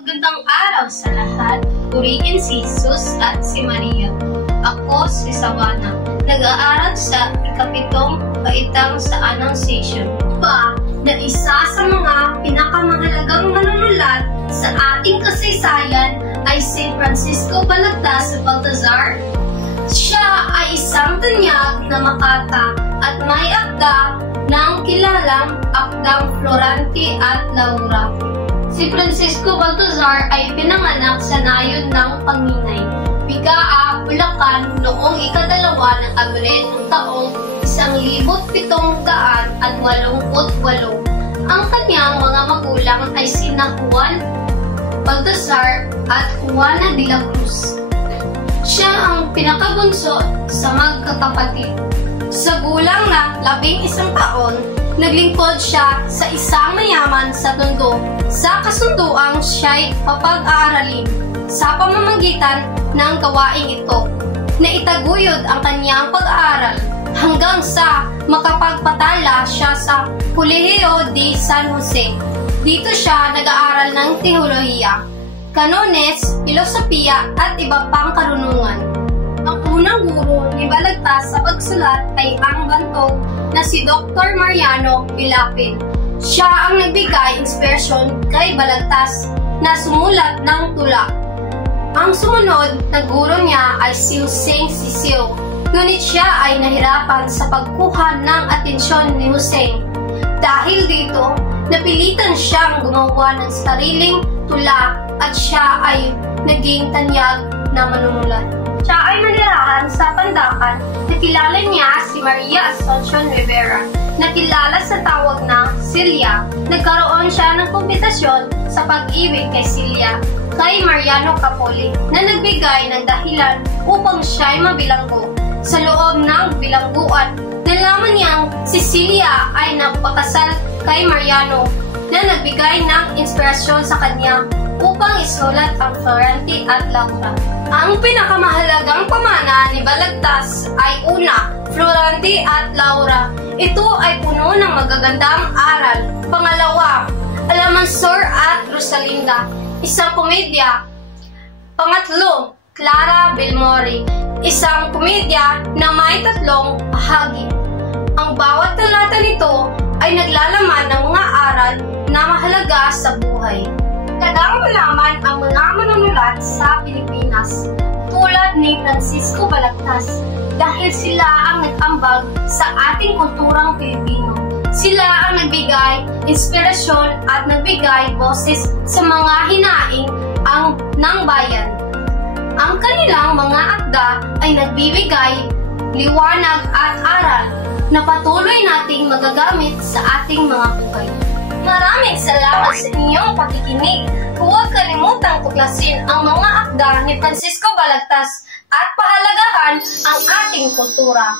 Magandang araw sa lahat. Purihin si Jesus at si Maria. Ako si Savannah. Nag-aaral sa ikapitong baitang sa Annunciation. Na isa sa mga pinakamahalagang manunulat sa ating kasaysayan ay si Francisco Balagtas Baltazar. Siya ay isang tanyag na makata at may akda ng kilalang akdang Florante at Laura. Si Francisco Baltazar ay pinanganak sa nayon ng Panginay, Bigaa, Bulacan noong ikadalawa ng Abril ng taong 1788. Ang kanyang mga magulang ay sina Juan Baltazar at Juana de la Cruz. Siya ang pinakabunso sa magkakapatid. Sa gulang na 11 taon, naglingkod siya sa isang mayaman sa Tondo. Sa kasunduang siya'y papag-aaralin sa pamamagitan ng gawaing ito, na itaguyod ang kanyang pag-aaral hanggang sa makapagpatala siya sa Colegio de San Jose. Dito siya nag-aaral ng teolohiya, kanones, filosofiya at iba pang karunungan. Ang unang guro ni Balagtas sa pagsulat ay ang bantog na si Dr. Mariano Pilapil. Siya ang nagbigay inspirasyon kay Balagtas na sumulat ng tula. Ang sumunod na guro niya ay si Jose Cecil, ngunit siya ay nahirapan sa pagkuha ng atensyon ni Jose. Dahil dito, napilitan siyang gumawa ng sariling tula at siya ay naging tanyag na manunulat. Siya ay manirahan sa Pandakan. Nakilala niya si Maria Asuncion Rivera, nakilala sa tawag na Celia. Nagkaroon siya ng kompetisyon sa pag-ibig kay Celia, kay Mariano Capoli, na nagbigay ng dahilan upang siya ay mabilanggo. Sa loob ng bilangguan, nalaman niyang si Celia ay napakasal kay Mariano, na nagbigay ng inspirasyon sa kanya upang isulat ang Florante at Laura. Ang pinakamahalagang pamana ni Balagtas ay una, Florante at Laura. Ito ay puno ng magagandang aral. Pangalawa, Alamansor at Rosalinda, isang komedya. Pangatlo, Clara Belmore, isang komedya na may 3 bahagi. Ang bawat talata nito ay naglalaman ng mga aral na mahalaga sa buhay. Kadang malaman ang mga manunulat sa Pilipinas, tulad ni Francisco Balagtas, dahil sila ang nag-ambag sa ating kulturang Pilipino. Sila ang nagbigay inspirasyon at nagbigay boses sa mga hinaing ng bayan. Ang kanilang mga akda ay nagbibigay liwanag at aral na patuloy nating magagamit sa ating mga buhay. Maraming salamat sa inyong pakikinig. Huwag kalimutang tuklasin ang mga akda ni Francisco Balagtas at pahalagahan ang ating kultura.